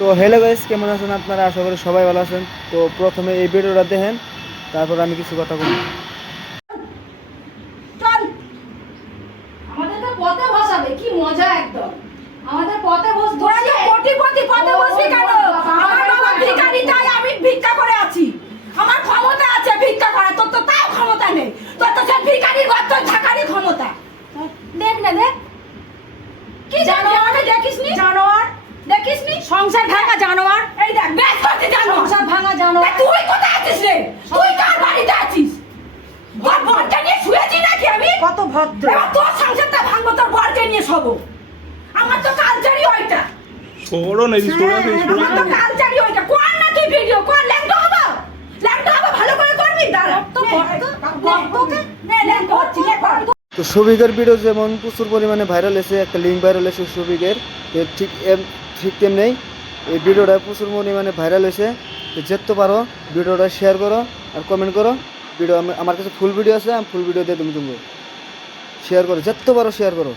তো hello guys, কেমন আছেন আপনারা? আশা করি সবাই ভালো আছেন। তো প্রথমে এই ভিডিওটা দেখেন, তারপর আমি কিছু কথা বলবো। চল, আমাদের তো পথে বসাবে, কি মজা একদম। আমাদের পথে বস, তোরা যে কোটিপতি পথে বসবি কেন? আমার বাবা ভিখারি, তাই আমি ভিক্ষা করে আছি। আমার ক্ষমতা আছে ভিক্ষা করা, তোর তো তাও ক্ষমতা নেই। তোর তো সব ভিখারির ঘর, তোর ঝাঁকারি ক্ষমতা। দেখ না দেখ, কি জানোয়ার, আমি দেখিসনি? জানোয়ার দেখিসনি? সংসার ভাঙা জানোয়ার। এই দেখ, বেশ করতে জানোয়ার, সংসার ভাঙা জানোয়ার। তুই কোথায় আছিস রে? তুই কার বাড়িতে আছিস? তোর বরকে নিয়ে শুয়েছি নাকি আমি? কত ভদ্র। এবার তোর সংসারটা ভাঙবো, তোর বরকে নিয়ে শোবো। আমার তো কালচারই ওইটা। छोड़ो नहीं छोड़ो नहीं छोड़ो আমার তো কালচারই ওইটা। কর না তুই ভিডিও কর, ল্যাংটো হবো। ল্যাংটো হবো, ভালো করে করবি। দাঁড়া তো তোকে নে ল্যাংটো হচ্ছি, লে কর। তো শফিকের ভিডিও যেমন প্রচুর পরিমাণে ভাইরাল হয়েছে, একটা লিঙ্ক ভাইরাল হয়েছে শফিকের, ঠিক তেমনি এই ভিডিওটা প্রচুর পরিমাণে ভাইরাল হয়েছে। তো যেতে পারো ভিডিওটা শেয়ার করো আর কমেন্ট করো। ভিডিও আমার কাছে ফুল ভিডিও আছে, আমি ফুল ভিডিও দিয়ে তুমি শেয়ার করো, যেতে পারো শেয়ার করো।